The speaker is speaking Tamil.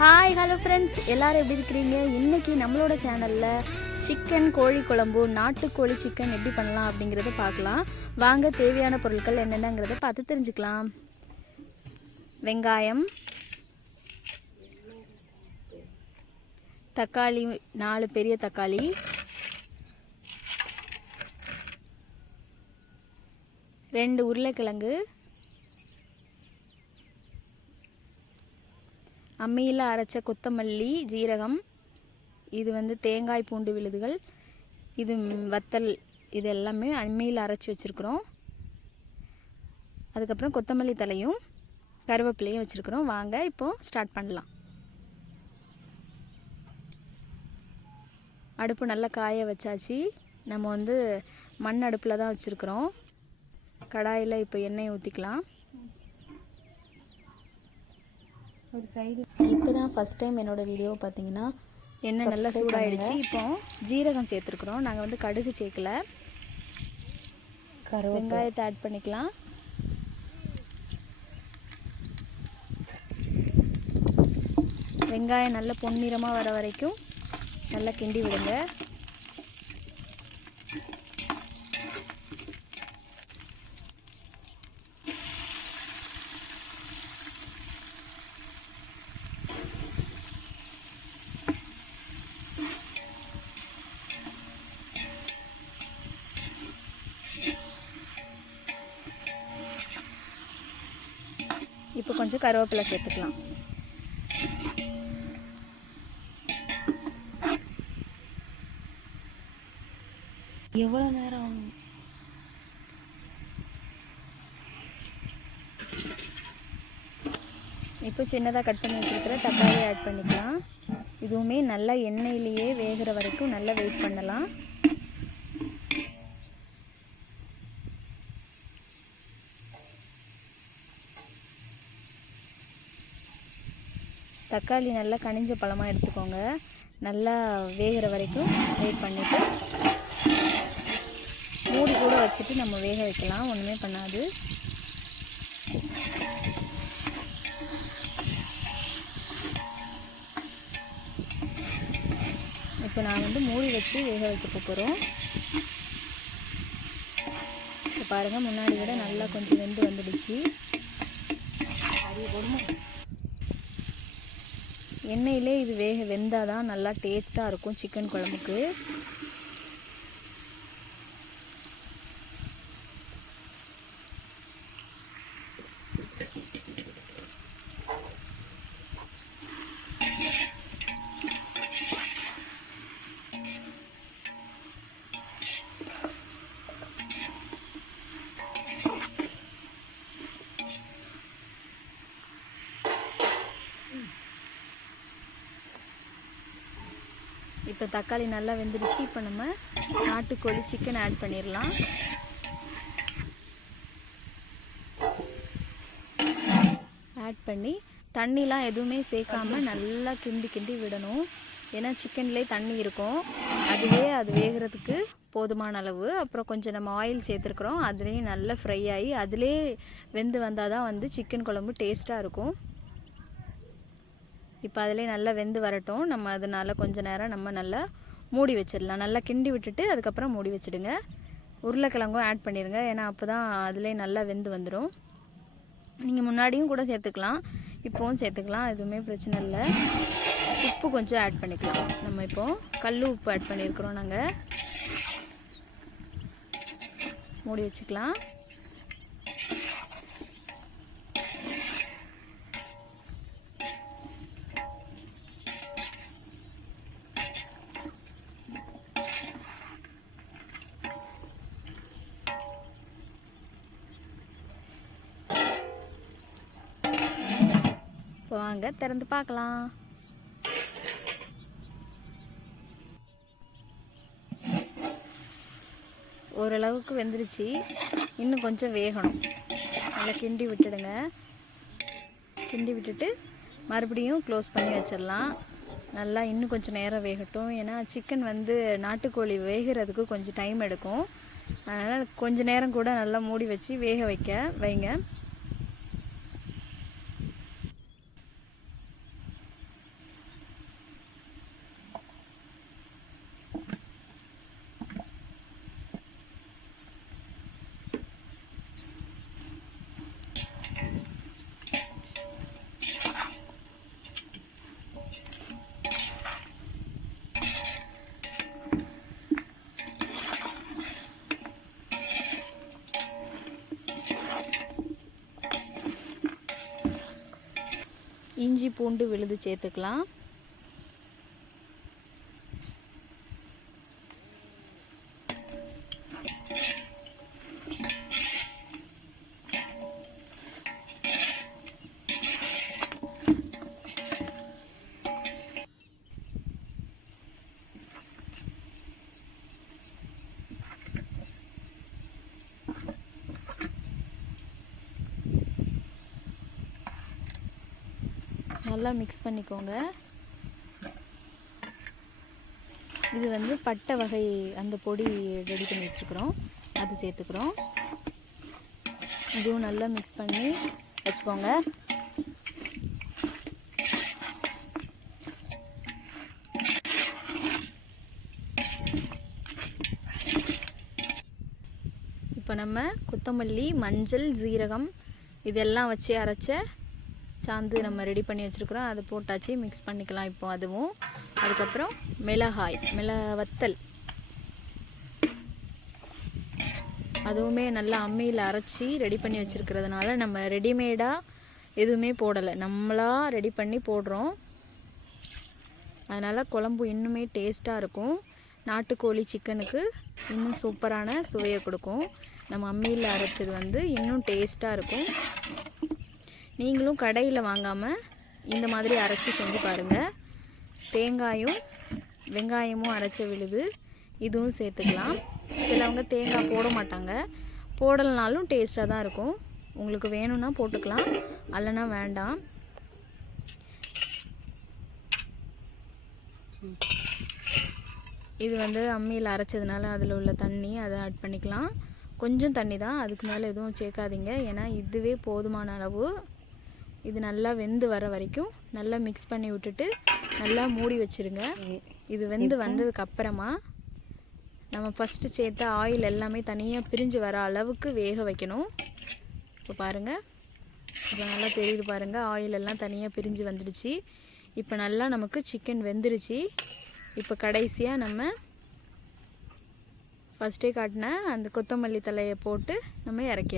ஹாய் ஹலோ ஃப்ரெண்ட்ஸ், எல்லோரும் எப்படி இருக்கிறீங்க? இன்றைக்கி நம்மளோட சேனலில் சிக்கன் கோழி குழம்பு, நாட்டுக்கோழி சிக்கன் எப்படி பண்ணலாம் அப்படிங்கிறத பார்க்கலாம். வாங்க, தேவையான பொருட்கள் என்னென்னங்கிறத பார்த்து தெரிஞ்சுக்கலாம். வெங்காயம், தக்காளி 4 பெரிய தக்காளி, ரெண்டு உருளைக்கிழங்கு, அம்மியில் அரைச்ச கொத்தமல்லி, ஜீரகம், இது தேங்காய் பூண்டு விழுதுகள், இது வத்தல், இது எல்லாமே அம்மியில் அரைச்சி வச்சுருக்குறோம். அதுக்கப்புறம் கொத்தமல்லி தலையும் கருவேப்பிலையும் வச்சுருக்குறோம். வாங்க இப்போது ஸ்டார்ட் பண்ணலாம். அடுப்பு நல்லா காய வச்சாச்சு. நம்ம மண் அடுப்பில் தான் வச்சுருக்குறோம். கடாயில் இப்போ எண்ணெய் ஊற்றிக்கலாம். இப்போ தான் ஃபஸ்ட் டைம் என்னோடய வீடியோவை பார்த்தீங்கன்னா எண்ணெய் நல்லா சூடாகிடுச்சு. இப்போ ஜீரகம் சேர்த்துருக்குறோம். நாங்கள் கடுகு சேர்க்கல. வெங்காயத்தை ஆட் பண்ணிக்கலாம். வெங்காயம் நல்லா பொன்னிறமாக வர வரைக்கும் நல்லா கிண்டி விடுங்க. இப்போ கொஞ்சம் கருவேப்பிலை சேர்த்துக்கலாம். எவ்வளோ நேரம்? இப்போ சின்னதாக கட் பண்ணி வச்சுருக்கிற தக்காளியை ஆட் பண்ணிக்கலாம். இதுவுமே நல்லா எண்ணெயிலேயே வேகிற வரைக்கும் நல்லா வெயிட் பண்ணலாம். தக்காளி நல்லா கனிஞ்ச பழமாக எடுத்துக்கோங்க. நல்லா வேகிற வரைக்கும் வெயிட் பண்ணிவிட்டு மூடி கூட வச்சுட்டு நம்ம வேக வைக்கலாம். ஒன்றுமே பண்ணாது. இப்போ நான் மூடி வச்சு வேக வைக்க போகிறோம். இப்போ பாருங்கள், முன்னாடி விட நல்லா கொஞ்சம் வெந்து வந்துடுச்சு. எண்ணெயிலே இது வெந்தால் தான் நல்லா டேஸ்ட்டாக இருக்கும் சிக்கன் குழம்புக்கு. இப்போ தக்காளி நல்லா வெந்துடுச்சு. இப்போ நம்ம நாட்டுக்கோழி சிக்கன் ஆட் பண்ணிடலாம். ஆட் பண்ணி தண்ணிலாம் எதுவுமே சேர்க்காமல் நல்லா கிண்டி விடணும். ஏன்னா சிக்கன்லேயே தண்ணி இருக்கும். அதுவே அது வேகிறதுக்கு போதுமான அளவு. அப்புறம் கொஞ்சம் நம்ம ஆயில் சேர்த்துருக்குறோம். அதுலேயும் நல்லா ஃப்ரை ஆகி அதிலே வெந்து வந்தால் தான் சிக்கன் குழம்பு டேஸ்ட்டாக இருக்கும். இப்போ அதிலே நல்லா வெந்து வரட்டும். நம்ம அதனால் கொஞ்சம் நேரம் நம்ம நல்லா மூடி வச்சிடலாம். நல்லா கிண்டி விட்டுட்டு அதுக்கப்புறம் மூடி வச்சுடுங்க. உருளைக்கிழங்கும் ஆட் பண்ணிடுங்க. ஏன்னா அப்போ தான் அதிலே நல்லா வெந்து வந்துடும். நீங்கள் முன்னாடியும் கூட சேர்த்துக்கலாம், இப்போவும் சேர்த்துக்கலாம், எதுவுமே பிரச்சனை இல்லை. உப்பு கொஞ்சம் ஆட் பண்ணிக்கலாம். நம்ம இப்போது கல் உப்பு ஆட் பண்ணியிருக்கிறோம். நாங்கள் மூடி வச்சுக்கலாம். இப்போ வாங்க திறந்து பார்க்கலாம். ஓரளவுக்கு வெந்துருச்சு. இன்னும் கொஞ்சம் வேகணும். நல்லா கிண்டி விட்டுடுங்க. கிண்டி விட்டுட்டு மறுபடியும் க்ளோஸ் பண்ணி வச்சிடலாம். நல்லா இன்னும் கொஞ்சம் நேரம் வேகட்டும். ஏன்னா சிக்கன் நாட்டுக்கோழி வேகிறதுக்கு கொஞ்சம் டைம் எடுக்கும். அதனால் கொஞ்சம் நேரம் கூட நல்லா மூடி வச்சு வேக வைங்க. இஞ்சி பூண்டு விழுது சேர்த்துக்கலாம். நல்லா மிக்ஸ் பண்ணிக்கோங்க. இது வந்து பட்டை வகை அந்த பொடி ரெடி பண்ணி வச்சுருக்குறோம், அது சேர்த்துக்கிறோம். இதுவும் நல்லா மிக்ஸ் பண்ணி வச்சுக்கோங்க. இப்போ நம்ம கொத்தமல்லி, மஞ்சள், ஜீரகம் இதெல்லாம் வச்சு அரைச்ச சாந்து நம்ம ரெடி பண்ணி வச்சுருக்குறோம், அதை போட்டாச்சு. மிக்ஸ் பண்ணிக்கலாம் இப்போ அதுவும். அதுக்கப்புறம் வத்தல் அதுவுமே நல்லா அம்மியில் அரைச்சி ரெடி பண்ணி வச்சுருக்கிறதுனால நம்ம ரெடிமேடாக எதுவுமே போடலை, நம்மளாக ரெடி பண்ணி போடுறோம். அதனால் குழம்பு இன்னுமே டேஸ்ட்டாக இருக்கும். நாட்டுக்கோழி சிக்கனுக்கு இன்னும் சூப்பரான சுவையை கொடுக்கும். நம்ம அம்மியில் அரைச்சது வந்து இன்னும் டேஸ்ட்டாக இருக்கும். நீங்களும் கடையில் வாங்காமல் இந்த மாதிரி அரைச்சி செஞ்சு பாருங்கள். தேங்காயும் வெங்காயமும் அரைச்ச விழுது இதுவும் சேர்த்துக்கலாம். சிலவங்க தேங்காய் போட மாட்டாங்க, போடலைனாலும் டேஸ்ட்டாக தான் இருக்கும். உங்களுக்கு வேணும்னா போட்டுக்கலாம், அல்லனா வேண்டாம். இது வந்து அம்மியில் அரைச்சதுனால அதில் உள்ள தண்ணி அதை ஆட் பண்ணிக்கலாம். கொஞ்சம் தண்ணி தான், அதுக்கு மேலே எதுவும் சேர்க்காதீங்க, ஏன்னா இதுவே போதுமான அளவு. இது நல்லா வெந்து வர வரைக்கும் நல்லா மிக்ஸ் பண்ணி விட்டுட்டு நல்லா மூடி வச்சுருங்க. இது வெந்து வந்ததுக்கு அப்புறமா நம்ம ஃபஸ்ட்டு சேர்த்த ஆயில் எல்லாமே தனியாக பிரிஞ்சு வர அளவுக்கு வேக வைக்கணும். இப்போ பாருங்கள், இப்போ நல்லா தெரியுது பாருங்கள், ஆயில் எல்லாம் தனியாக பிரிஞ்சு வந்துடுச்சு. இப்போ நல்லா நமக்கு சிக்கன் வெந்துடுச்சு. இப்போ கடைசியாக நம்ம ஃபஸ்ட்டே காட்டின அந்த கொத்தமல்லி தலையை போட்டு நம்ம இறக்கி